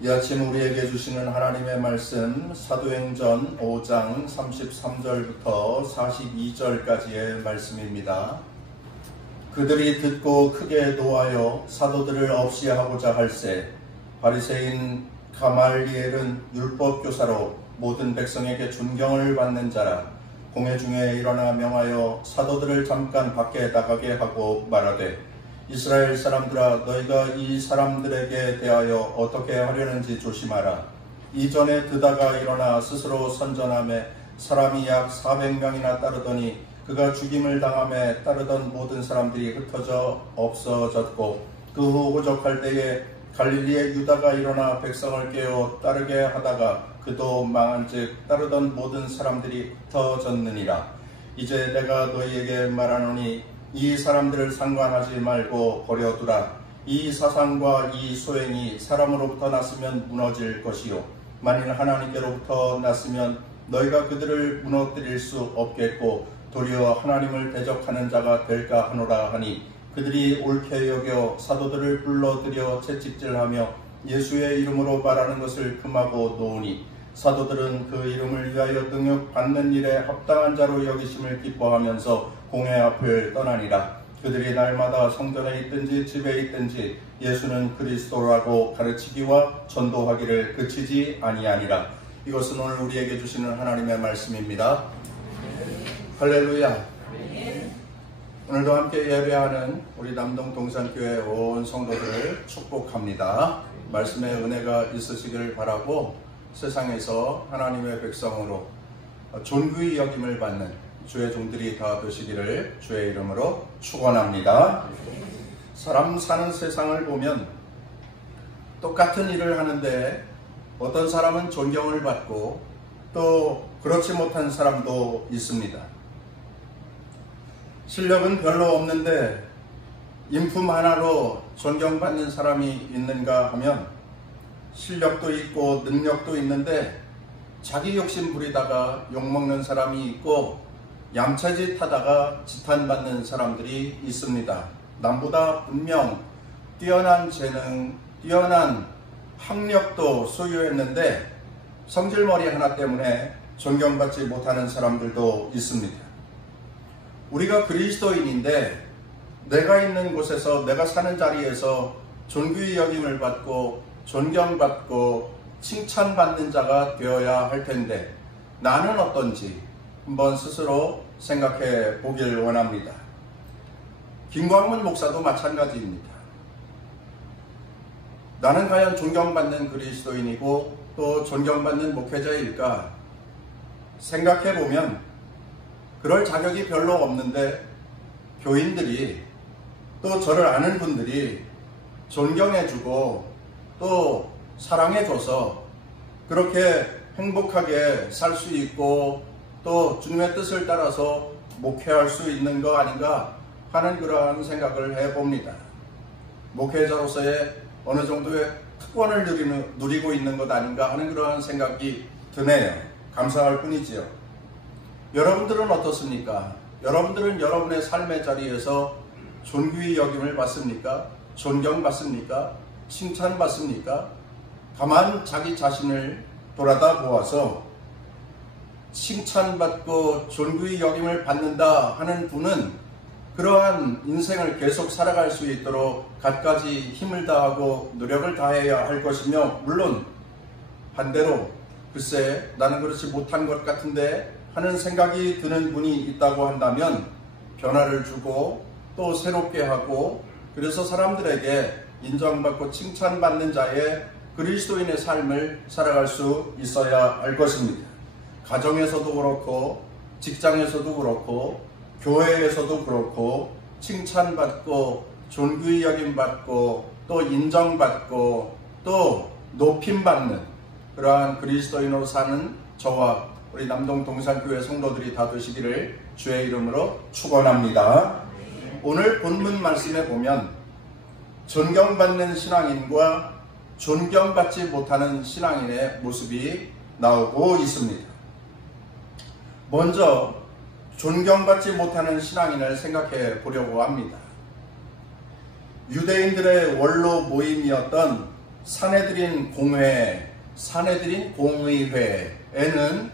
이 아침 우리에게 주시는 하나님의 말씀 사도행전 5장 33절부터 42절까지의 말씀입니다. 그들이 듣고 크게 노하여 사도들을 없이하고자 할세 바리새인 가말리엘은 율법교사로 모든 백성에게 존경을 받는 자라. 공회 중에 일어나 명하여 사도들을 잠깐 밖에 나가게 하고 말하되 이스라엘 사람들아, 너희가 이 사람들에게 대하여 어떻게 하려는지 조심하라. 이전에 드다가 일어나 스스로 선전하며 사람이 약 400명이나 따르더니 그가 죽임을 당하며 따르던 모든 사람들이 흩어져 없어졌고, 그 후 호적할 때에 갈릴리의 유다가 일어나 백성을 깨워 따르게 하다가 그도 망한즉 따르던 모든 사람들이 흩어졌느니라. 이제 내가 너희에게 말하노니 이 사람들을 상관하지 말고 버려두라. 이 사상과 이 소행이 사람으로부터 났으면 무너질 것이요, 만일 하나님께로부터 났으면 너희가 그들을 무너뜨릴 수 없겠고 도리어 하나님을 대적하는 자가 될까 하노라 하니, 그들이 옳게 여겨 사도들을 불러들여 채찍질하며 예수의 이름으로 말하는 것을 금하고 놓으니, 사도들은 그 이름을 위하여 능욕받는 일에 합당한 자로 여기심을 기뻐하면서 공회 앞을 떠나니라. 그들이 날마다 성전에 있든지 집에 있든지 예수는 그리스도라고 가르치기와 전도하기를 그치지 아니하니라. 이것은 오늘 우리에게 주시는 하나님의 말씀입니다. 할렐루야. 오늘도 함께 예배하는 우리 남동 동산교회 온 성도들을 축복합니다. 말씀의 은혜가 있으시길 바라고, 세상에서 하나님의 백성으로 존귀히 여김을 받는 주의 종들이 다 되시기를 주의 이름으로 축원합니다. 사람 사는 세상을 보면 똑같은 일을 하는데 어떤 사람은 존경을 받고 또 그렇지 못한 사람도 있습니다. 실력은 별로 없는데 인품 하나로 존경받는 사람이 있는가 하면, 실력도 있고 능력도 있는데 자기 욕심 부리다가 욕먹는 사람이 있고 얌체짓 하다가 지탄받는 사람들이 있습니다. 남보다 분명 뛰어난 재능, 뛰어난 학력도 소유했는데 성질머리 하나 때문에 존경받지 못하는 사람들도 있습니다. 우리가 그리스도인인데 내가 있는 곳에서, 내가 사는 자리에서 존귀히 여김을 받고 존경받고 칭찬받는 자가 되어야 할 텐데 나는 어떤지 한번 스스로 생각해 보길 원합니다. 김광문 목사도 마찬가지입니다. 나는 과연 존경받는 그리스도인이고 또 존경받는 목회자일까 생각해 보면 그럴 자격이 별로 없는데, 교인들이 또 저를 아는 분들이 존경해주고 또 사랑해줘서 그렇게 행복하게 살 수 있고 또 주님의 뜻을 따라서 목회할 수 있는 거 아닌가 하는 그러한 생각을 해봅니다. 목회자로서의 어느 정도의 특권을 누리고 있는 것 아닌가 하는 그러한 생각이 드네요. 감사할 뿐이지요. 여러분들은 어떻습니까? 여러분들은 여러분의 삶의 자리에서 존귀히 여김을 받습니까? 존경받습니까? 칭찬받습니까? 다만 자기 자신을 돌아다 보아서 칭찬받고 존귀히 여김을 받는다 하는 분은 그러한 인생을 계속 살아갈 수 있도록 갖가지 힘을 다하고 노력을 다해야 할 것이며, 물론 반대로 글쎄 나는 그렇지 못한 것 같은데 하는 생각이 드는 분이 있다고 한다면 변화를 주고 또 새롭게 하고, 그래서 사람들에게 인정받고 칭찬받는 자의 그리스도인의 삶을 살아갈 수 있어야 할 것입니다. 가정에서도 그렇고 직장에서도 그렇고 교회에서도 그렇고 칭찬받고 존귀히 여김받고 또 인정받고 또 높임받는 그러한 그리스도인으로 사는 저와 우리 남동 동산교회 성도들이 다 되시기를 주의 이름으로 축원합니다. 오늘 본문 말씀에 보면 존경받는 신앙인과 존경받지 못하는 신앙인의 모습이 나오고 있습니다. 먼저 존경받지 못하는 신앙인을 생각해 보려고 합니다. 유대인들의 원로 모임이었던 산헤드린 공의회에는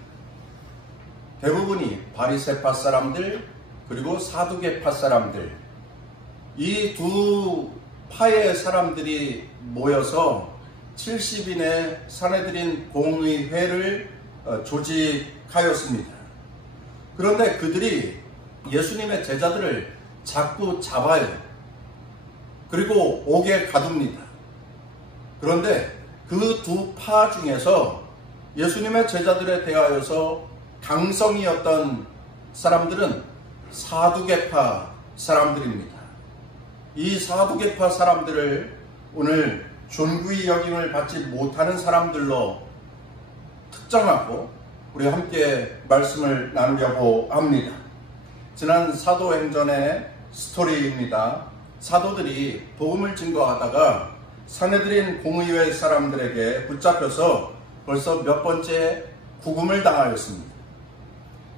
대부분이 바리새파 사람들 그리고 사두개파 사람들, 이 두 파의 사람들이 모여서 70인의 산헤드린 공의회를 조직하였습니다. 그런데 그들이 예수님의 제자들을 자꾸 잡아요. 그리고 옥에 가둡니다. 그런데 그 두 파 중에서 예수님의 제자들에 대하여서 강성이었던 사람들은 사두개파 사람들입니다. 이 사두개파 사람들을 오늘 존귀 여김을 받지 못하는 사람들로 특정하고 우리 함께 말씀을 나누려고 합니다. 지난 사도행전의 스토리입니다. 사도들이 복음을 증거하다가 산헤드린 공의회 사람들에게 붙잡혀서 벌써 몇 번째 구금을 당하였습니다.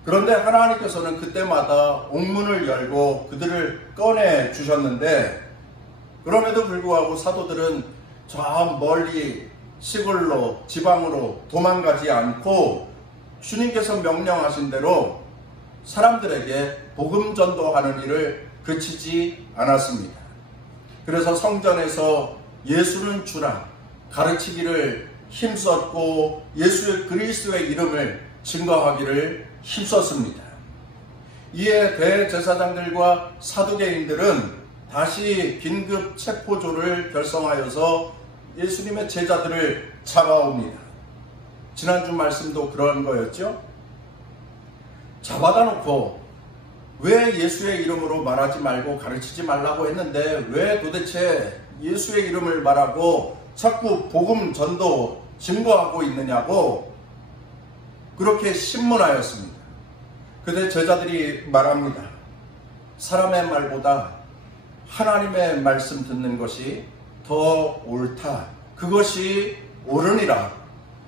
그런데 하나님께서는 그때마다 옥문을 열고 그들을 꺼내 주셨는데, 그럼에도 불구하고 사도들은 저 멀리 시골로 지방으로 도망가지 않고 주님께서 명령하신 대로 사람들에게 복음 전도하는 일을 그치지 않았습니다. 그래서 성전에서 예수는 주라 가르치기를 힘썼고 예수 그리스도의 이름을 증거하기를 힘썼습니다. 이에 대제사장들과 사두개인들은 다시 긴급 체포조를 결성하여서 예수님의 제자들을 잡아옵니다. 지난주 말씀도 그런 거였죠. 잡아다 놓고 왜 예수의 이름으로 말하지 말고 가르치지 말라고 했는데 왜 도대체 예수의 이름을 말하고 자꾸 복음 전도 증거하고 있느냐고 그렇게 신문하였습니다. 그때 제자들이 말합니다. 사람의 말보다 하나님의 말씀 듣는 것이 더 옳다. 그것이 옳으니라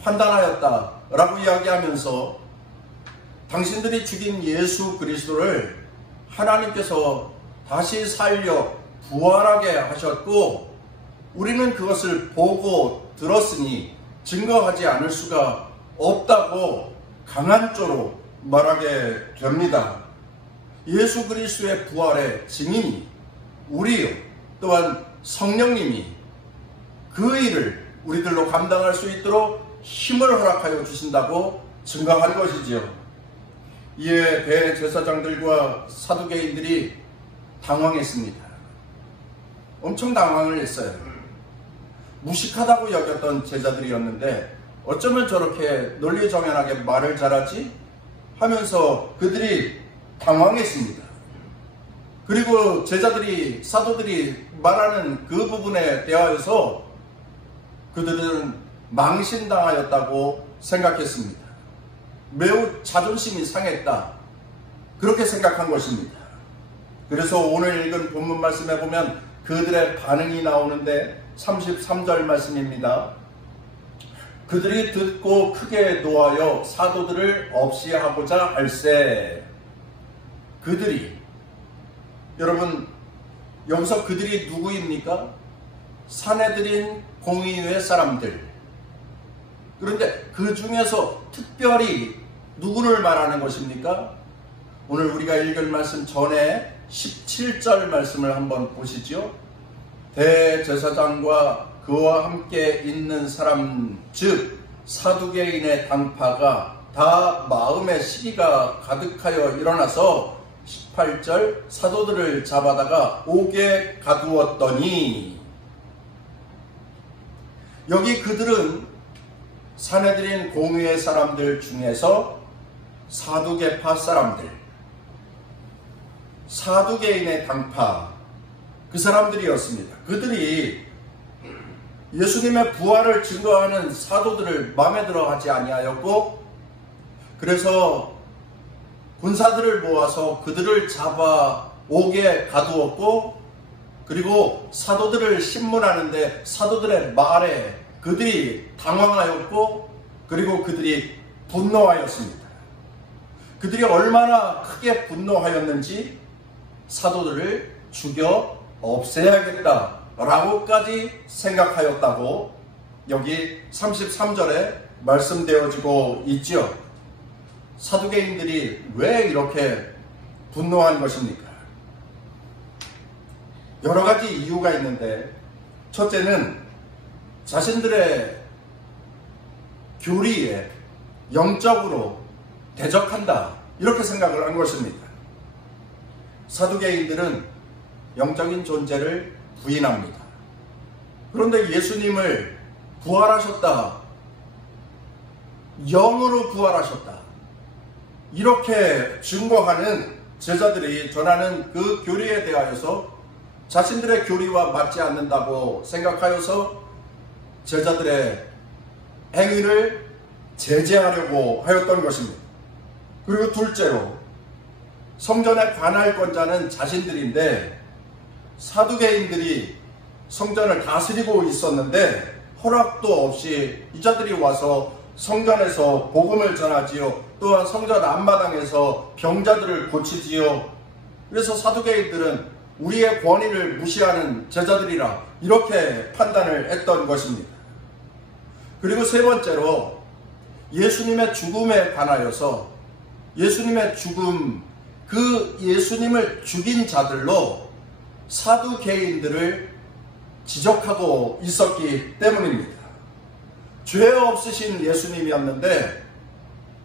판단하였다 라고 이야기하면서 당신들이 죽인 예수 그리스도를 하나님께서 다시 살려 부활하게 하셨고 우리는 그것을 보고 들었으니 증거하지 않을 수가 없다고 강한 조로 말하게 됩니다. 예수 그리스도의 부활의 증인이 우리요 또한 성령님이 그 일을 우리들로 감당할 수 있도록 힘을 허락하여 주신다고 증거한 것이지요. 이에 대제사장들과 사두개인들이 당황했습니다. 엄청 당황을 했어요. 무식하다고 여겼던 제자들이었는데 어쩌면 저렇게 논리정연하게 말을 잘하지? 하면서 그들이 당황했습니다. 그리고 제자들이 사도들이 말하는 그 부분에 대하여서 그들은 망신당하였다고 생각했습니다. 매우 자존심이 상했다. 그렇게 생각한 것입니다. 그래서 오늘 읽은 본문 말씀에 보면 그들의 반응이 나오는데 33절 말씀입니다. 그들이 듣고 크게 노하여 사도들을 없이 하고자 할세. 그들이, 여러분 여기서 그들이 누구입니까? 산헤드린 공의회 사람들. 그런데 그 중에서 특별히 누구를 말하는 것입니까? 오늘 우리가 읽을 말씀 전에 17절 말씀을 한번 보시죠. 대제사장과 그와 함께 있는 사람 즉 사두개인의 당파가 다 마음의 시기가 가득하여 일어나서 18절 사도들을 잡아다가 옥에 가두었더니, 여기 그들은 산헤드린 공의회 사람들 중에서 사두개파 사람들, 사두개인의 당파, 그 사람들이었습니다. 그들이 예수님의 부활을 증거하는 사도들을 마음에 들어 하지 아니하였고, 그래서 군사들을 모아서 그들을 잡아 옥에 가두었고, 그리고 사도들을 신문하는데 사도들의 말에 그들이 당황하였고, 그리고 그들이 분노하였습니다. 그들이 얼마나 크게 분노하였는지 사도들을 죽여 없애야겠다라고까지 생각하였다고 여기 33절에 말씀되어지고 있죠. 사두개인들이 왜 이렇게 분노한 것입니까? 여러 가지 이유가 있는데, 첫째는 자신들의 교리에 영적으로 대적한다, 이렇게 생각을 한 것입니다. 사두개인들은 영적인 존재를 부인합니다. 그런데 예수님을 부활하셨다, 영으로 부활하셨다, 이렇게 증거하는 제자들이 전하는 그 교리에 대하여서 자신들의 교리와 맞지 않는다고 생각하여서 제자들의 행위를 제재하려고 하였던 것입니다. 그리고 둘째로, 성전의 관할권자는 자신들인데 사두개인들이 성전을 다스리고 있었는데 허락도 없이 이자들이 와서 성전에서 복음을 전하지요. 또한 성전 앞마당에서 병자들을 고치지요. 그래서 사두개인들은 우리의 권위를 무시하는 제자들이라 이렇게 판단을 했던 것입니다. 그리고 세 번째로, 예수님의 죽음에 관하여서 예수님의 죽음, 그 예수님을 죽인 자들로 사두개인들을 지적하고 있었기 때문입니다. 죄 없으신 예수님이었는데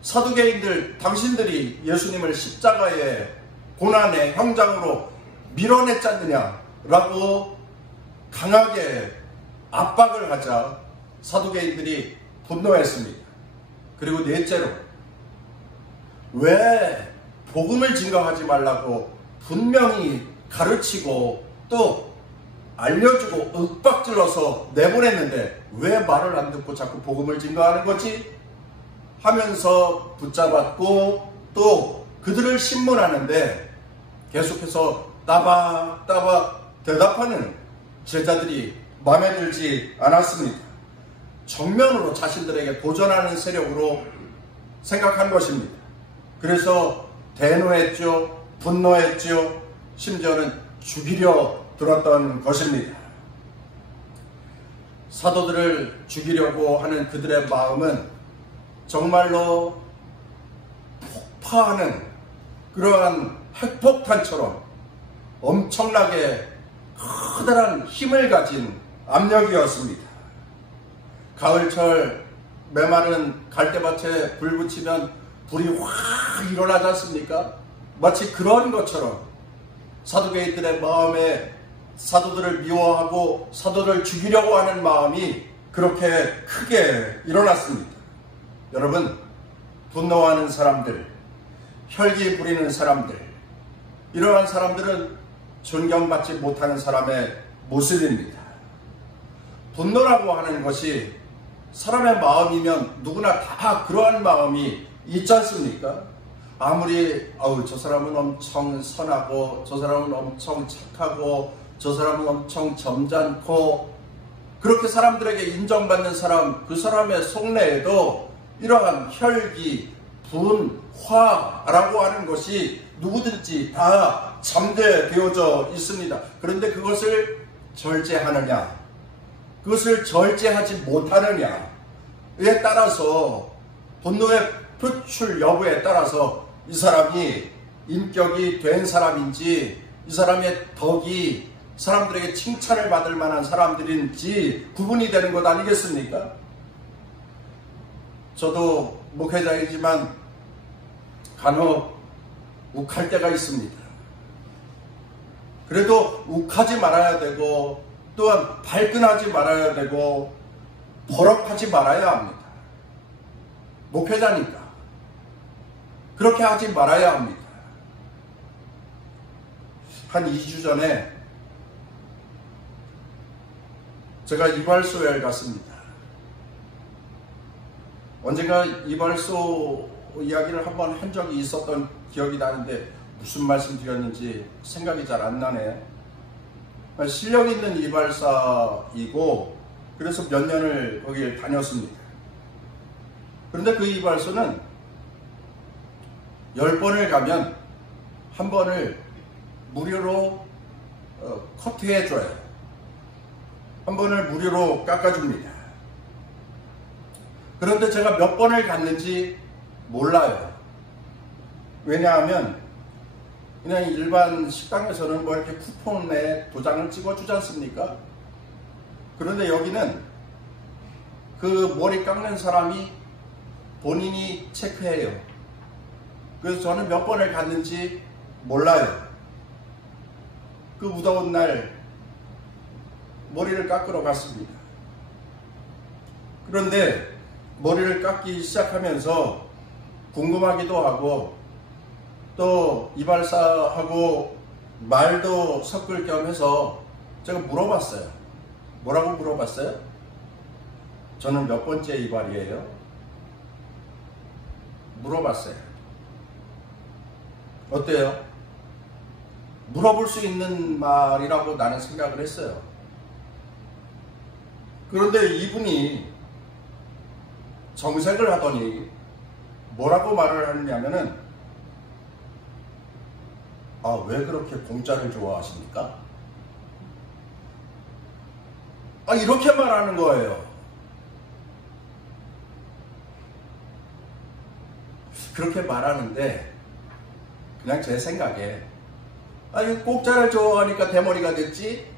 사두개인들, 당신들이 예수님을 십자가의 고난의 형장으로 밀어냈지 않느냐라고 강하게 압박을 하자 사두개인들이 분노했습니다. 그리고 넷째로, 왜 복음을 증거하지 말라고 분명히 가르치고 또 알려주고 윽박질러서 내보냈는데 왜 말을 안 듣고 자꾸 복음을 증거하는 거지? 하면서 붙잡았고 또 그들을 신문하는데 계속해서 따박따박 대답하는 제자들이 마음에 들지 않았습니다. 정면으로 자신들에게 도전하는 세력으로 생각한 것입니다. 그래서 대노했죠, 분노했죠, 심지어는 죽이려 들었던 것입니다. 사도들을 죽이려고 하는 그들의 마음은 정말로 폭파하는 그러한 핵폭탄처럼 엄청나게 커다란 힘을 가진 압력이었습니다. 가을철 메마른 갈대밭에 불 붙이면 불이 확 일어나지 않습니까? 마치 그런 것처럼 사두개인들의 마음에 사도들을 미워하고 사도를 죽이려고 하는 마음이 그렇게 크게 일어났습니다. 여러분, 분노하는 사람들, 혈기 부리는 사람들, 이러한 사람들은 존경받지 못하는 사람의 모습입니다. 분노라고 하는 것이 사람의 마음이면 누구나 다 그러한 마음이 있지 않습니까? 아무리 저 사람은 엄청 선하고 저 사람은 엄청 착하고 저 사람은 엄청 점잖고 그렇게 사람들에게 인정받는 사람, 그 사람의 속내에도 이러한 혈기, 분, 화라고 하는 것이 누구든지 다 잠재되어져 있습니다. 그런데 그것을 절제하느냐, 그것을 절제하지 못하느냐에 따라서, 분노의 표출 여부에 따라서 이 사람이 인격이 된 사람인지, 이 사람의 덕이 사람들에게 칭찬을 받을 만한 사람들인지 구분이 되는 것 아니겠습니까? 저도 목회자이지만 간혹 욱할 때가 있습니다. 그래도 욱하지 말아야 되고 또한 발끈하지 말아야 되고 버럭하지 말아야 합니다. 목회자니까 그렇게 하지 말아야 합니다. 한 2주 전에 제가 이발소에 갔습니다. 언젠가 이발소 이야기를 한번 한 적이 있었던 기억이 나는데 무슨 말씀 드렸는지 생각이 잘 안 나네. 실력 있는 이발사이고 그래서 몇 년을 거기를 다녔습니다. 그런데 그 이발소는 10번을 가면 한 번을 무료로 커트해줘요. 한 번을 무료로 깎아줍니다. 그런데 제가 몇 번을 갔는지 몰라요. 왜냐하면 그냥 일반 식당에서는 뭐 이렇게 쿠폰에 도장을 찍어주지 않습니까? 그런데 여기는 그 머리 깎는 사람이 본인이 체크해요. 그래서 저는 몇 번을 갔는지 몰라요. 그 무더운 날 머리를 깎으러 갔습니다. 그런데 머리를 깎기 시작하면서 궁금하기도 하고 또 이발사하고 말도 섞을 겸 해서 제가 물어봤어요. 뭐라고 물어봤어요? 저는 몇 번째 이발이에요? 물어봤어요. 어때요? 물어볼 수 있는 말이라고 나는 생각을 했어요. 그런데 이분이 정색을 하더니 뭐라고 말을 하느냐면은 왜 그렇게 공짜를 좋아하십니까? 이렇게 말하는 거예요. 그렇게 말하는데 그냥 제 생각에 이거 공짜를 좋아하니까 대머리가 됐지?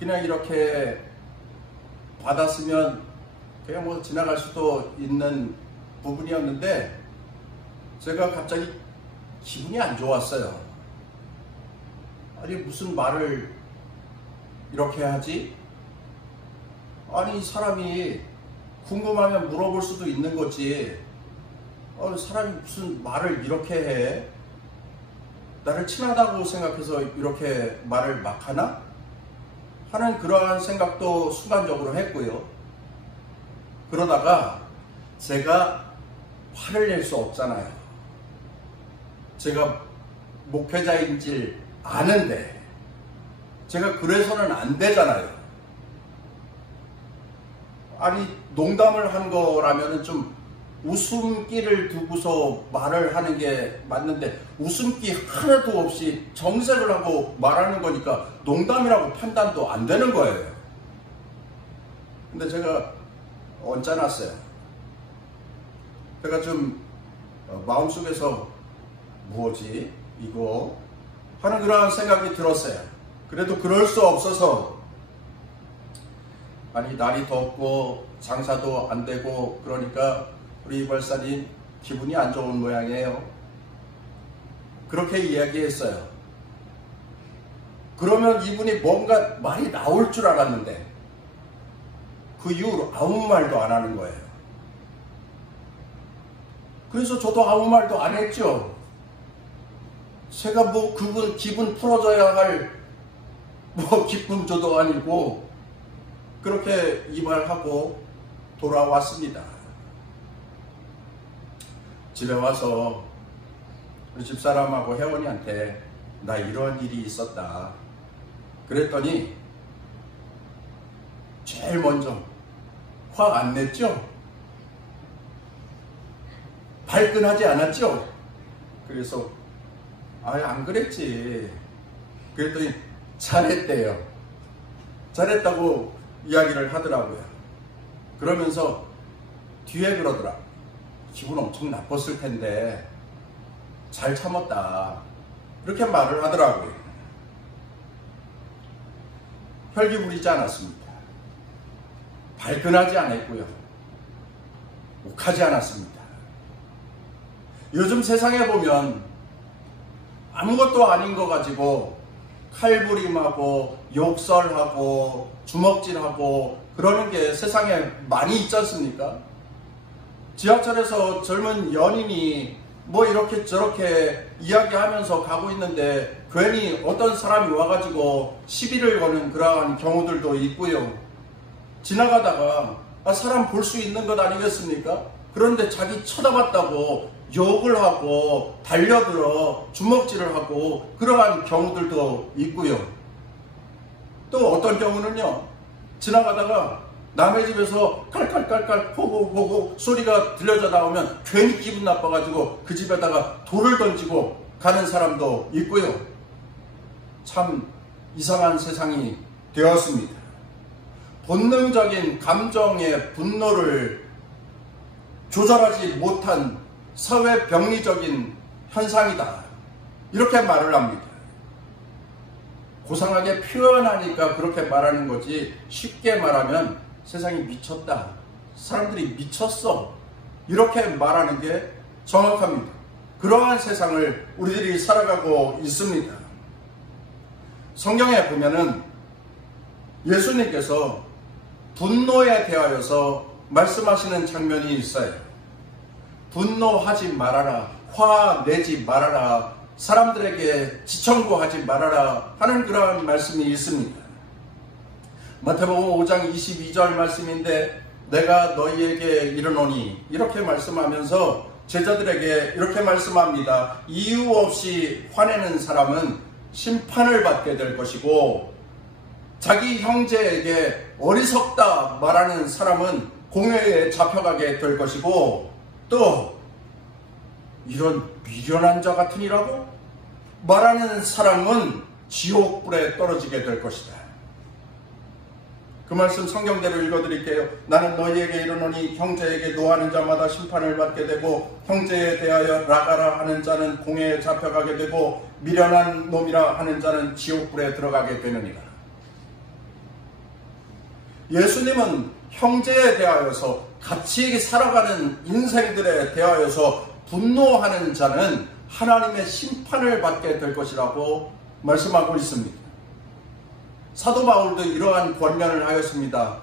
그냥 이렇게 받았으면 그냥 뭐 지나갈 수도 있는 부분이었는데 제가 갑자기 기분이 안 좋았어요. 아니 무슨 말을 이렇게 하지? 아니 사람이 궁금하면 물어볼 수도 있는 거지. 사람이 무슨 말을 이렇게 해? 나를 친하다고 생각해서 이렇게 말을 막 하나? 하는 그러한 생각도 순간적으로 했고요. 그러다가 제가 화를 낼 수 없잖아요. 제가 목회자인 줄 아는데 제가 그래서는 안 되잖아요. 아니 농담을 한 거라면 좀 웃음기를 두고서 말을 하는 게 맞는데 웃음기 하나도 없이 정색을 하고 말하는 거니까 농담이라고 판단도 안 되는 거예요. 근데 제가 언짢았어요. 제가 좀 마음속에서 뭐지 이거 하는 그런 생각이 들었어요. 그래도 그럴 수 없어서 아니 날이 덥고 장사도 안 되고 그러니까 우리 이발사님 기분이 안 좋은 모양이에요. 그렇게 이야기했어요. 그러면 이분이 뭔가 말이 나올 줄 알았는데 그 이후로 아무 말도 안 하는 거예요. 그래서 저도 아무 말도 안 했죠. 제가 뭐 그분 기분 풀어줘야 할 뭐 기쁨조도 아니고 그렇게 이발하고 돌아왔습니다. 집에 와서 우리 집사람하고 혜원이한테 나 이런 일이 있었다 그랬더니 제일 먼저 화 안 냈죠? 발끈하지 않았죠? 그래서 안 그랬지. 그랬더니 잘했대요. 잘했다고 이야기를 하더라고요. 그러면서 뒤에 그러더라. 기분 엄청 나빴을 텐데 잘 참았다. 이렇게 말을 하더라고요. 혈기 부리지 않았습니다. 발끈하지 않았고요. 욱하지 않았습니다. 요즘 세상에 보면 아무것도 아닌 거 가지고 칼부림하고 욕설하고 주먹질하고 그러는 게 세상에 많이 있지 않습니까? 지하철에서 젊은 연인이 뭐 이렇게 저렇게 이야기하면서 가고 있는데 괜히 어떤 사람이 와가지고 시비를 거는 그러한 경우들도 있고요. 지나가다가 사람 볼 수 있는 것 아니겠습니까? 그런데 자기 쳐다봤다고 욕을 하고 달려들어 주먹질을 하고 그러한 경우들도 있고요. 또 어떤 경우는요, 지나가다가 남의 집에서 칼칼칼칼 호호호호 소리가 들려져 나오면 괜히 기분 나빠가지고 그 집에다가 돌을 던지고 가는 사람도 있고요. 참 이상한 세상이 되었습니다. 본능적인 감정의 분노를 조절하지 못한 사회 병리적인 현상이다. 이렇게 말을 합니다. 고상하게 표현하니까 그렇게 말하는 거지, 쉽게 말하면 세상이 미쳤다, 사람들이 미쳤어, 이렇게 말하는 게 정확합니다. 그러한 세상을 우리들이 살아가고 있습니다. 성경에 보면은 예수님께서 분노에 대하여서 말씀하시는 장면이 있어요. 분노하지 말아라, 화내지 말아라, 사람들에게 지청구하지 말아라 하는 그러한 말씀이 있습니다. 마태복음 5장 22절 말씀인데, 내가 너희에게 이르노니, 이렇게 말씀하면서 제자들에게 이렇게 말씀합니다. 이유 없이 화내는 사람은 심판을 받게 될 것이고, 자기 형제에게 어리석다 말하는 사람은 공회에 잡혀가게 될 것이고, 또 이런 미련한 자 같으니라고 말하는 사람은 지옥불에 떨어지게 될 것이다. 그 말씀 성경대로 읽어드릴게요. 나는 너희에게 이르노니 형제에게 노하는 자마다 심판을 받게 되고, 형제에 대하여 라가라 하는 자는 공회에 잡혀가게 되고, 미련한 놈이라 하는 자는 지옥불에 들어가게 되느니라. 예수님은 형제에 대하여서, 같이 살아가는 인생들에 대하여서 분노하는 자는 하나님의 심판을 받게 될 것이라고 말씀하고 있습니다. 사도 바울도 이러한 권면을 하였습니다.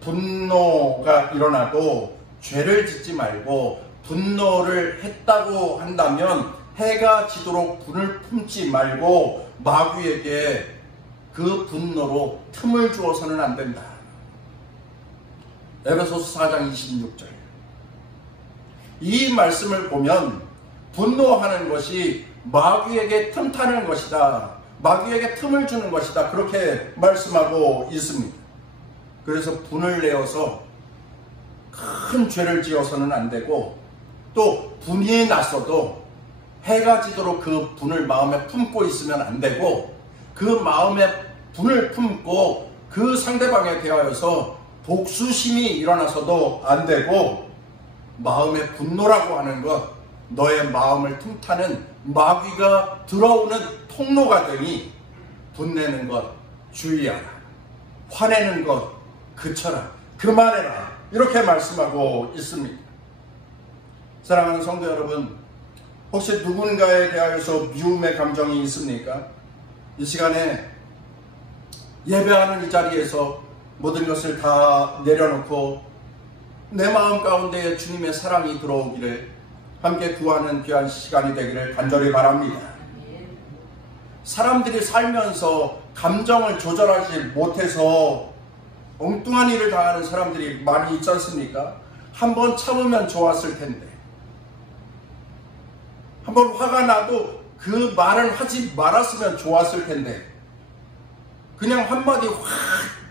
분노가 일어나도 죄를 짓지 말고, 분노를 했다고 한다면 해가 지도록 분을 품지 말고 마귀에게 그 분노로 틈을 주어서는 안 된다. 에베소서 4장 26절. 이 말씀을 보면 분노하는 것이 마귀에게 틈타는 것이다, 마귀에게 틈을 주는 것이다, 그렇게 말씀하고 있습니다. 그래서 분을 내어서 큰 죄를 지어서는 안 되고, 또 분이 났어도 해가 지도록 그 분을 마음에 품고 있으면 안 되고, 그 마음에 분을 품고 그 상대방에 대하여서 복수심이 일어나서도 안 되고, 마음의 분노라고 하는 것, 너의 마음을 틈타는 마귀가 들어오는 통로가 되니 분내는 것 주의하라, 화내는 것 그쳐라, 그만해라, 이렇게 말씀하고 있습니다. 사랑하는 성도 여러분, 혹시 누군가에 대하여서 미움의 감정이 있습니까? 이 시간에 예배하는 이 자리에서 모든 것을 다 내려놓고 내 마음 가운데에 주님의 사랑이 들어오기를 함께 구하는 귀한 시간이 되기를 간절히 바랍니다. 사람들이 살면서 감정을 조절하지 못해서 엉뚱한 일을 당하는 사람들이 많이 있지 않습니까? 한번 참으면 좋았을 텐데, 한번 화가 나도 그 말을 하지 말았으면 좋았을 텐데, 그냥 한마디 확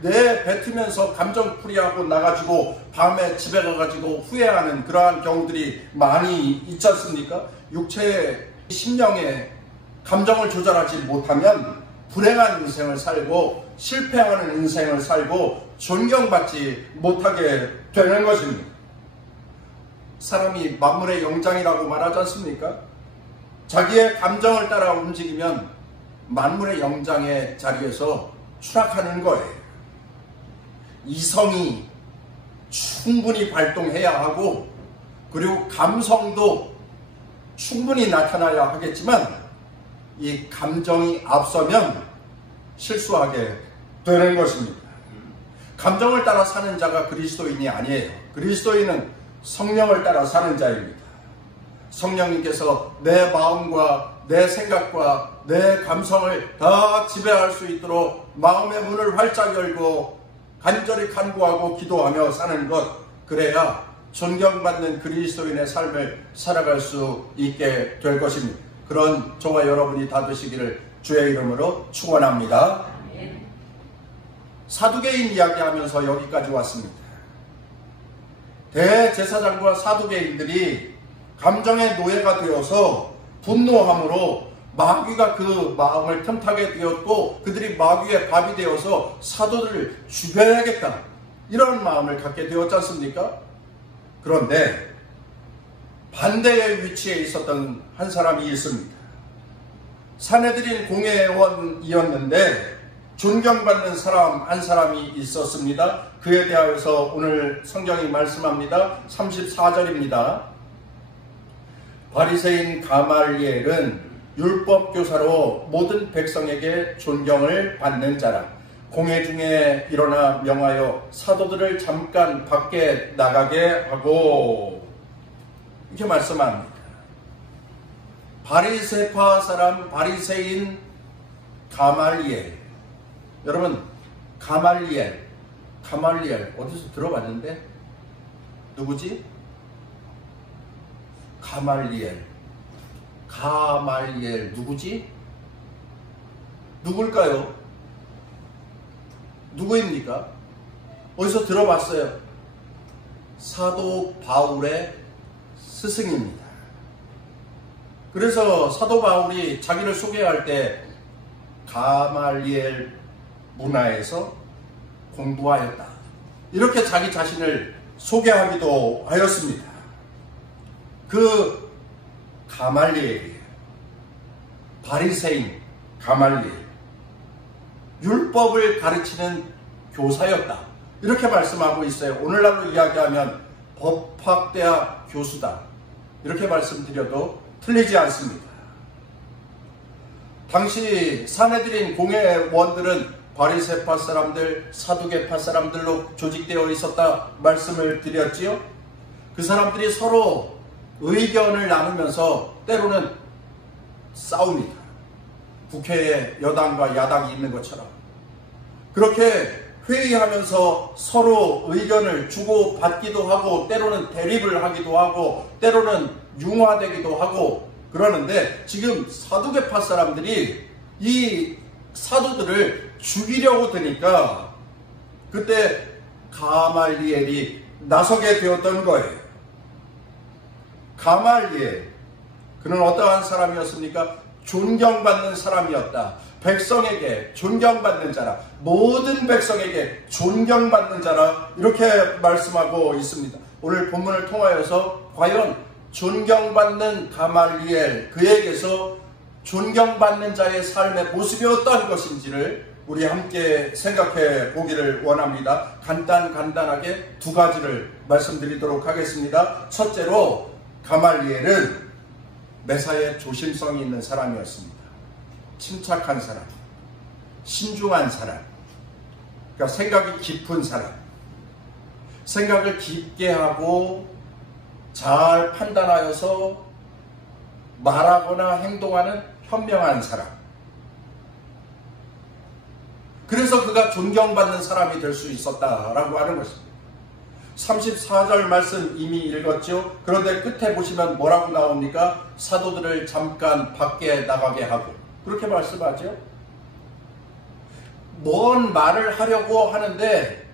내뱉으면서 감정풀이하고 나가지고 밤에 집에 가가지고 후회하는 그러한 경우들이 많이 있지 않습니까? 육체의 심령의 감정을 조절하지 못하면 불행한 인생을 살고 실패하는 인생을 살고 존경받지 못하게 되는 것입니다. 사람이 만물의 영장이라고 말하지 않습니까? 자기의 감정을 따라 움직이면 만물의 영장의 자리에서 추락하는 거예요. 이성이 충분히 발동해야 하고, 그리고 감성도 충분히 나타나야 하겠지만, 이 감정이 앞서면 실수하게 되는 것입니다. 감정을 따라 사는 자가 그리스도인이 아니에요. 그리스도인은 성령을 따라 사는 자입니다. 성령님께서 내 마음과 내 생각과 내 감성을 다 지배할 수 있도록 마음의 문을 활짝 열고 간절히 간구하고 기도하며 사는 것, 그래야 존경받는 그리스도인의 삶을 살아갈 수 있게 될 것입니다. 그런 저와 여러분이 다 되시기를 주의 이름으로 축원합니다. 사두개인 이야기하면서 여기까지 왔습니다. 대제사장과 사두개인들이 감정의 노예가 되어서 분노함으로 마귀가 그 마음을 틈타게 되었고, 그들이 마귀의 밥이 되어서 사도들을 죽여야겠다, 이런 마음을 갖게 되었지 않습니까? 그런데 반대의 위치에 있었던 한 사람이 있습니다. 산헤드린 공회원이었는데 존경받는 사람 한 사람이 있었습니다. 그에 대하여서 오늘 성경이 말씀합니다. 34절입니다. 바리새인 가말리엘은 율법교사로 모든 백성에게 존경을 받는 자라. 공회 중에 일어나 명하여 사도들을 잠깐 밖에 나가게 하고, 이렇게 말씀합니다. 바리새파 사람, 바리새인 가말리엘. 여러분, 가말리엘 어디서 들어봤는데? 누구지? 가말리엘 누구지? 누굴까요? 누구입니까? 어디서 들어봤어요? 사도 바울의 스승입니다. 그래서 사도 바울이 자기를 소개할 때 가말리엘 문화에서 공부하였다, 이렇게 자기 자신을 소개하기도 하였습니다. 그 가말리엘이에요. 바리새인 가말리엘, 율법을 가르치는 교사였다, 이렇게 말씀하고 있어요. 오늘날로 이야기하면 법학대학 교수다, 이렇게 말씀드려도 틀리지 않습니다. 당시 산헤드린 공회원들은 바리새파 사람들, 사두개파 사람들로 조직되어 있었다 말씀을 드렸지요. 그 사람들이 서로 의견을 나누면서 때로는 싸웁니다. 국회에 여당과 야당이 있는 것처럼. 그렇게 회의하면서 서로 의견을 주고받기도 하고, 때로는 대립을 하기도 하고, 때로는 융화되기도 하고 그러는데, 지금 사두개파 사람들이 이 사도들을 죽이려고 드니까 그때 가말리엘이 나서게 되었던 거예요. 가말리엘, 그는 어떠한 사람이었습니까? 존경받는 사람이었다. 백성에게 존경받는 자라, 모든 백성에게 존경받는 자라, 이렇게 말씀하고 있습니다. 오늘 본문을 통하여서 과연 존경받는 가말리엘, 그에게서 존경받는 자의 삶의 모습이 어떠한 것인지를 우리 함께 생각해 보기를 원합니다. 간단하게 두 가지를 말씀드리도록 하겠습니다. 첫째로, 가말리엘은 매사에 조심성이 있는 사람이었습니다. 침착한 사람, 신중한 사람, 그러니까 생각이 깊은 사람, 생각을 깊게 하고 잘 판단하여서 말하거나 행동하는 현명한 사람. 그래서 그가 존경받는 사람이 될 수 있었다라고 하는 것입니다. 34절 말씀 이미 읽었죠. 그런데 끝에 보시면 뭐라고 나옵니까? 사도들을 잠깐 밖에 나가게 하고, 그렇게 말씀하죠. 뭔 말을 하려고 하는데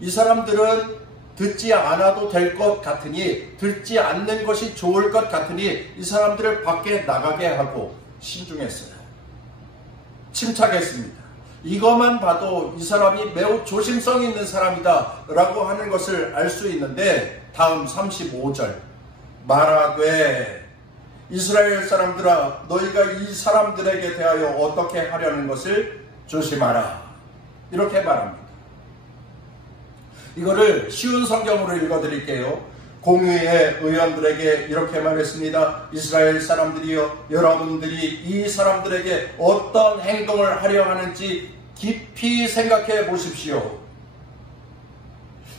이 사람들은 듣지 않아도 될 것 같으니, 듣지 않는 것이 좋을 것 같으니 이 사람들을 밖에 나가게 하고 신중했어요. 침착했습니다. 이것만 봐도 이 사람이 매우 조심성 있는 사람이다 라고 하는 것을 알 수 있는데, 다음 35절 말하되 이스라엘 사람들아, 너희가 이 사람들에게 대하여 어떻게 하려는 것을 조심하라, 이렇게 말합니다. 이거를 쉬운 성경으로 읽어드릴게요. 공의회 의원들에게 이렇게 말했습니다. 이스라엘 사람들이여, 여러분들이 이 사람들에게 어떤 행동을 하려 하는지 깊이 생각해 보십시오.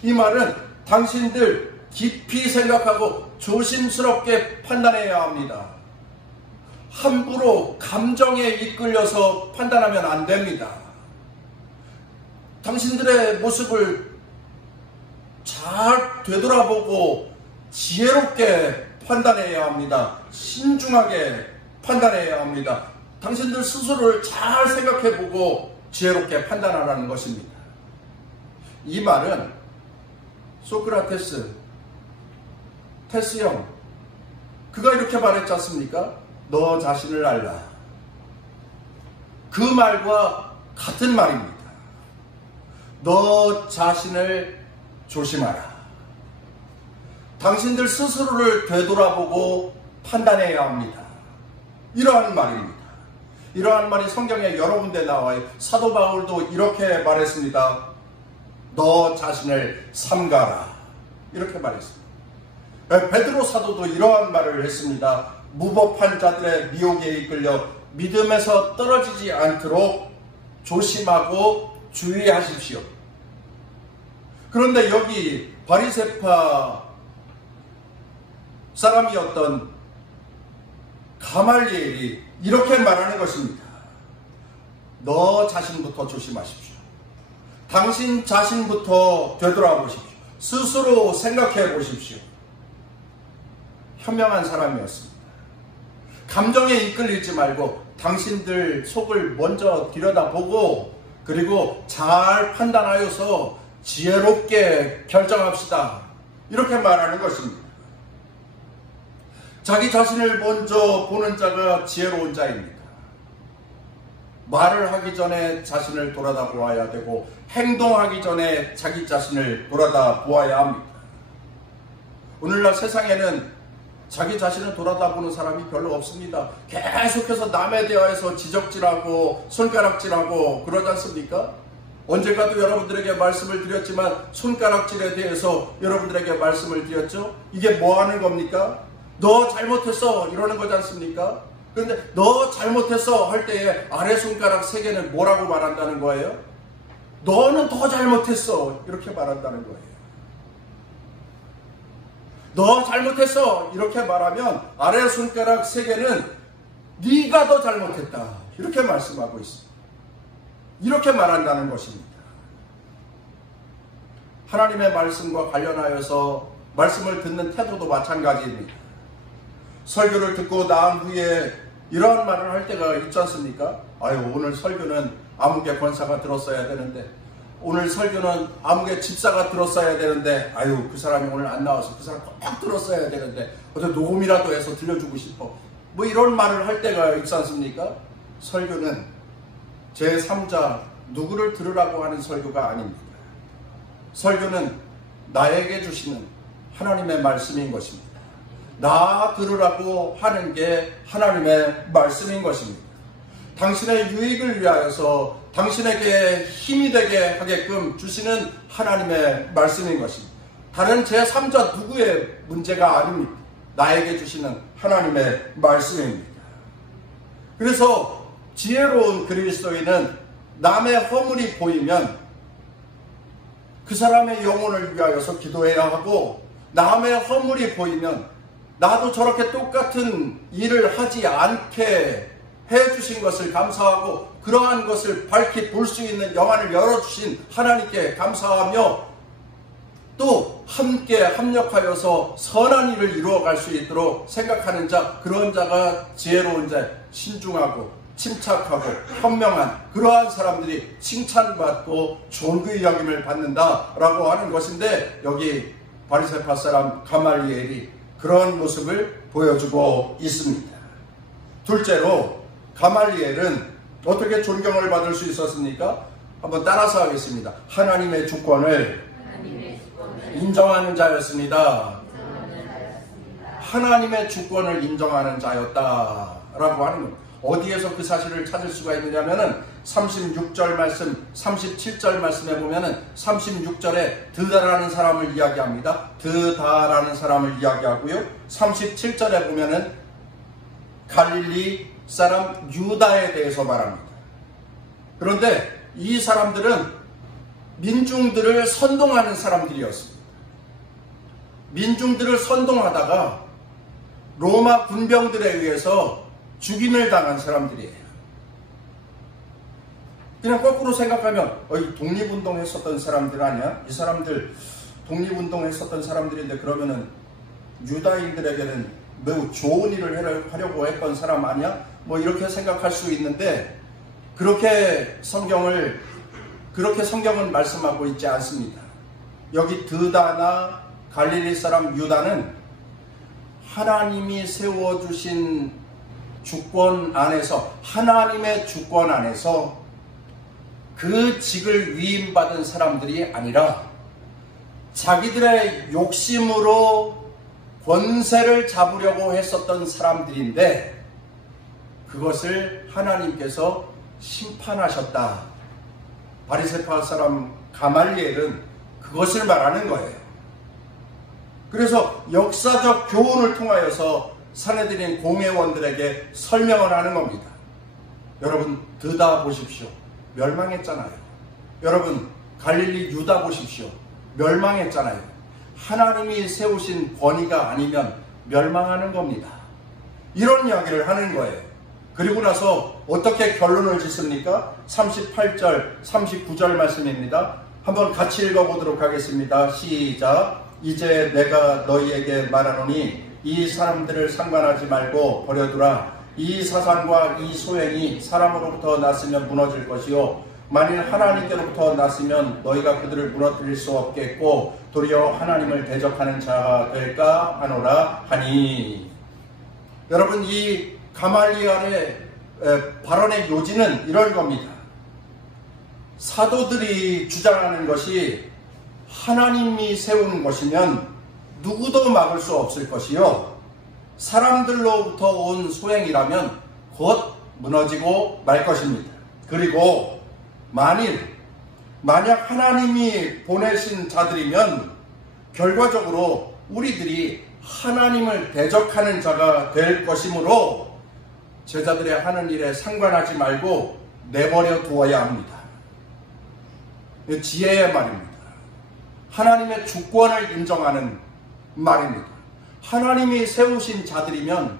이 말은 당신들 깊이 생각하고 조심스럽게 판단해야 합니다. 함부로 감정에 이끌려서 판단하면 안 됩니다. 당신들의 모습을 잘 되돌아보고 지혜롭게 판단해야 합니다. 신중하게 판단해야 합니다. 당신들 스스로를 잘 생각해보고 지혜롭게 판단하라는 것입니다. 이 말은 소크라테스, 테스 형, 그가 이렇게 말했지 않습니까? 너 자신을 알라. 그 말과 같은 말입니다. 너 자신을 조심하라. 당신들 스스로를 되돌아보고 판단해야 합니다. 이러한 말입니다. 이러한 말이 성경에 여러 군데 나와요. 사도 바울도 이렇게 말했습니다. 너 자신을 삼가라. 이렇게 말했습니다. 베드로 사도도 이러한 말을 했습니다. 무법한 자들의 미혹에 이끌려 믿음에서 떨어지지 않도록 조심하고 주의하십시오. 그런데 여기 바리새파 사람이었던 가말리엘이 이렇게 말하는 것입니다. 너 자신부터 조심하십시오. 당신 자신부터 되돌아보십시오. 스스로 생각해 보십시오. 현명한 사람이었습니다. 감정에 이끌리지 말고 당신들 속을 먼저 들여다보고 그리고 잘 판단하여서 지혜롭게 결정합시다. 이렇게 말하는 것입니다. 자기 자신을 먼저 보는 자가 지혜로운 자입니다. 말을 하기 전에 자신을 돌아다 보아야 되고 행동하기 전에 자기 자신을 돌아다 보아야 합니다. 오늘날 세상에는 자기 자신을 돌아다보는 사람이 별로 없습니다. 계속해서 남에 대하여서 지적질하고 손가락질하고 그러지 않습니까? 언젠가도 여러분들에게 말씀을 드렸지만 손가락질에 대해서 여러분들에게 말씀을 드렸죠. 이게 뭐 하는 겁니까? 너 잘못했어 이러는 거지 않습니까? 그런데 너 잘못했어 할 때에 아래 손가락 3개는 뭐라고 말한다는 거예요? 너는 더 잘못했어 이렇게 말한다는 거예요. 너 잘못했어 이렇게 말하면 아래 손가락 3개는 네가 더 잘못했다 이렇게 말씀하고 있습니다. 이렇게 말한다는 것입니다. 하나님의 말씀과 관련하여서 말씀을 듣는 태도도 마찬가지입니다. 설교를 듣고 나온 후에 이러한 말을 할 때가 있지 않습니까? 아유, 오늘 설교는 아무개 권사가 들었어야 되는데, 오늘 설교는 아무개 집사가 들었어야 되는데, 아유, 그 사람이 오늘 안 나와서 그 사람 꼭 들었어야 되는데 어떻게 녹음이라도 해서 들려주고 싶어, 뭐 이런 말을 할 때가 있지 않습니까? 설교는 제3자 누구를 들으라고 하는 설교가 아닙니다. 설교는 나에게 주시는 하나님의 말씀인 것입니다. 나 들으라고 하는 게 하나님의 말씀인 것입니다. 당신의 유익을 위하여서 당신에게 힘이 되게 하게끔 주시는 하나님의 말씀인 것입니다. 다른 제3자 누구의 문제가 아닙니다. 나에게 주시는 하나님의 말씀입니다. 그래서 지혜로운 그리스도인은 남의 허물이 보이면 그 사람의 영혼을 위하여서 기도해야 하고, 남의 허물이 보이면 나도 저렇게 똑같은 일을 하지 않게 해주신 것을 감사하고 그러한 것을 밝히 볼 수 있는 영안을 열어주신 하나님께 감사하며 또 함께 합력하여서 선한 일을 이루어갈 수 있도록 생각하는 자, 그런 자가 지혜로운 자, 신중하고 침착하고 현명한 그러한 사람들이 칭찬받고 존귀 여김을 받는다라고 하는 것인데, 여기 바리새파 사람 가말리엘이 그런 모습을 보여주고 있습니다. 둘째로 가말리엘은 어떻게 존경을 받을 수 있었습니까? 한번 따라서 하겠습니다. 하나님의 주권을 인정하는 자였습니다. 하나님의 주권을 인정하는 자였다라고 하는 겁니다. 어디에서 그 사실을 찾을 수가 있느냐면은 36절 말씀, 37절 말씀에 보면은 36절에 드다라는 사람을 이야기합니다. 드다라는 사람을 이야기하고요. 37절에 보면은 갈릴리 사람 유다에 대해서 말합니다. 그런데 이 사람들은 민중들을 선동하는 사람들이었습니다. 민중들을 선동하다가 로마 군병들에 의해서 죽임을 당한 사람들이에요. 그냥 거꾸로 생각하면 독립운동 했었던 사람들 아니야? 이 사람들 독립운동 했었던 사람들인데 그러면은 유다인들에게는 매우 좋은 일을 하려고 했던 사람 아니야? 뭐 이렇게 생각할 수 있는데 그렇게 성경은 말씀하고 있지 않습니다. 여기 드다나 갈릴리 사람 유다는 하나님이 세워주신 주권 안에서, 하나님의 주권 안에서 그 직을 위임받은 사람들이 아니라 자기들의 욕심으로 권세를 잡으려고 했었던 사람들인데 그것을 하나님께서 심판하셨다. 바리새파 사람 가말리엘은 그것을 말하는 거예요. 그래서 역사적 교훈을 통하여서 산헤드린 공회원들에게 설명을 하는 겁니다. 여러분 드다 보십시오. 멸망했잖아요. 여러분 갈릴리 유다 보십시오. 멸망했잖아요. 하나님이 세우신 권위가 아니면 멸망하는 겁니다. 이런 이야기를 하는 거예요. 그리고 나서 어떻게 결론을 짓습니까? 38절, 39절 말씀입니다. 한번 같이 읽어보도록 하겠습니다. 시작. 이제 내가 너희에게 말하노니 이 사람들을 상관하지 말고 버려두라. 이 사상과 이 소행이 사람으로부터 났으면 무너질 것이요 만일 하나님께로부터 났으면 너희가 그들을 무너뜨릴 수 없겠고 도리어 하나님을 대적하는 자가 될까 하노라 하니. 여러분 이 가말리엘의 발언의 요지는 이런 겁니다. 사도들이 주장하는 것이 하나님이 세운 것이면 누구도 막을 수 없을 것이요 사람들로부터 온 소행이라면 곧 무너지고 말 것입니다. 그리고 만약 하나님이 보내신 자들이면 결과적으로 우리들이 하나님을 대적하는 자가 될 것이므로 제자들의 하는 일에 상관하지 말고 내버려 두어야 합니다. 지혜의 말입니다. 하나님의 주권을 인정하는 말입니다. 하나님이 세우신 자들이면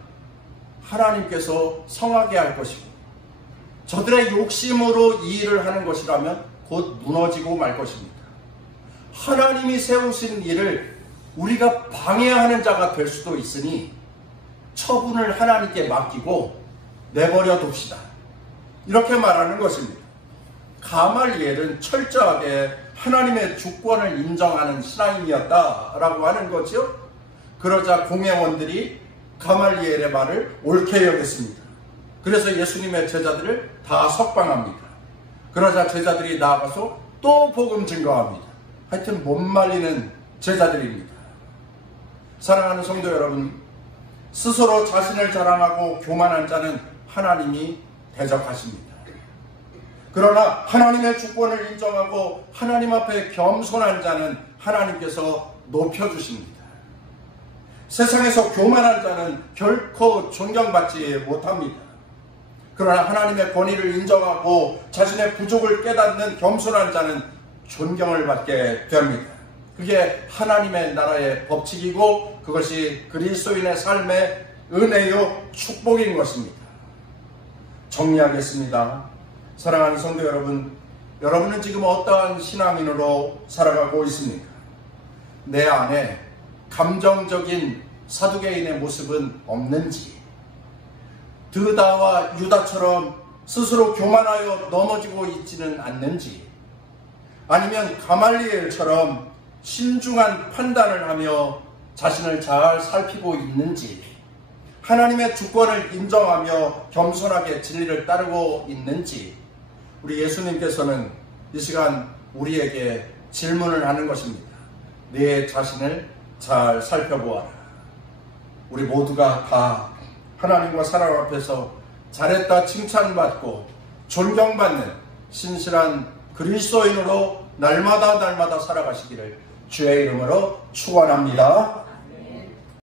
하나님께서 성하게 할 것이고 저들의 욕심으로 이 일을 하는 것이라면 곧 무너지고 말 것입니다. 하나님이 세우신 일을 우리가 방해하는 자가 될 수도 있으니 처분을 하나님께 맡기고 내버려 둡시다. 이렇게 말하는 것입니다. 가말리엘은 철저하게 하나님의 주권을 인정하는 신앙인이었다라고 하는 거죠. 그러자 공회원들이 가말리엘의 말을 옳게 여겼습니다. 그래서 예수님의 제자들을 다 석방합니다. 그러자 제자들이 나아가서 또 복음 증거합니다. 하여튼 못 말리는 제자들입니다. 사랑하는 성도 여러분, 스스로 자신을 자랑하고 교만한 자는 하나님이 대적하십니다. 그러나 하나님의 주권을 인정하고 하나님 앞에 겸손한 자는 하나님께서 높여주십니다. 세상에서 교만한 자는 결코 존경받지 못합니다. 그러나 하나님의 권위를 인정하고 자신의 부족을 깨닫는 겸손한 자는 존경을 받게 됩니다. 그게 하나님의 나라의 법칙이고 그것이 그리스도인의 삶의 은혜요 축복인 것입니다. 정리하겠습니다. 사랑하는 성도 여러분, 여러분은 지금 어떠한 신앙인으로 살아가고 있습니까? 내 안에 감정적인 사두개인의 모습은 없는지, 드다와 유다처럼 스스로 교만하여 넘어지고 있지는 않는지, 아니면 가말리엘처럼 신중한 판단을 하며 자신을 잘 살피고 있는지, 하나님의 주권을 인정하며 겸손하게 진리를 따르고 있는지, 우리 예수님께서는 이 시간 우리에게 질문을 하는 것입니다. 내 자신을 잘 살펴보아라. 우리 모두가 다 하나님과 사람 앞에서 잘했다 칭찬받고 존경받는 신실한 그리스도인으로 날마다 살아가시기를 주의 이름으로 축원합니다.